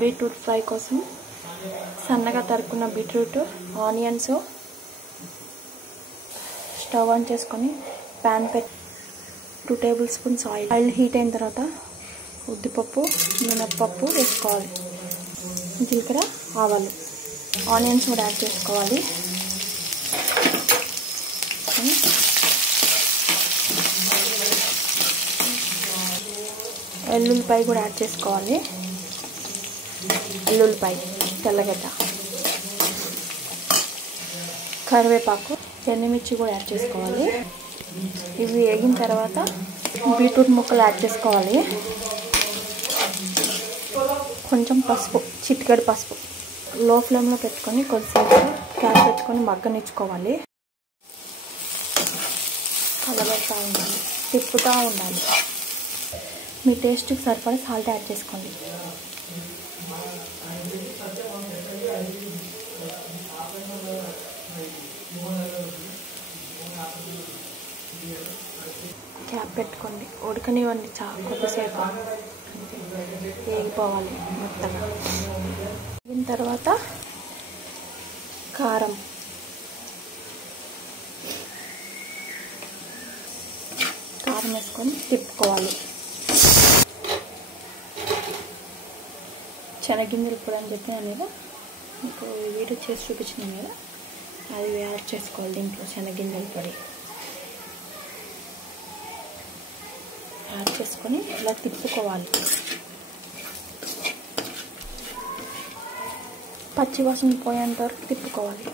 Beetroot fry కోసం సన్నగా తరుక్కున్న beetroot, onions, stove on చేసుకొని ప్యాన్ పెట్టి 2 టేబుల్ స్పూన్స్ ఆయిల్ హీట్ అయిన తర్వాత ఉద్దిపప్పు, మినప్పప్పు వేసుకోవాలి. జీలకర్ర, ఆవాలు, ఆనియన్స్ కూడా యాడ్ చేసుకోవాలి. ఎల్లుల్లిపాయ కూడా యాడ్ చేసుకోవాలి. ఎల్లుల్లిపాయ, తెల్లగడ్డ, కరివేపాకు, ఎండుమిర్చి కూడా యాడ్ చేసుకోవాలి. ఇవి వేగిన తర్వాత బీట్రూట్ ముక్కలు యాడ్ చేసుకోవాలి. కొంచెం పసుపు, చిటికెడు పసుపు. లో ఫ్లేమ్లో పెట్టుకొని కొద్దిసేపు క్యాప్ పెట్టుకొని మగ్గనిచ్చుకోవాలి. కలబెడతా ఉండాలి, తిప్పుతూ ఉండాలి. మీ టేస్ట్కి సరిపడా సాల్ట్ యాడ్ చేసుకోండి. క్యాప్ పెట్టుకోండి, ఉడకనివ్వండి. కొద్దిసేపు వేగిపోవాలి మొత్తగా. వేగిన తర్వాత కారం, వేసుకొని తిప్పుకోవాలి. శనగింజల పొడి అని చెప్పినాను కదా, మీకు వీడియో చేసి చూపించినాను కదా, అది యాడ్ చేసుకోవాలి. దీంట్లో శనగింజల పొడి యాడ్ చేసుకొని ఇలా తిప్పుకోవాలి. పచ్చివాసన పోయేంత వరకు తిప్పుకోవాలి.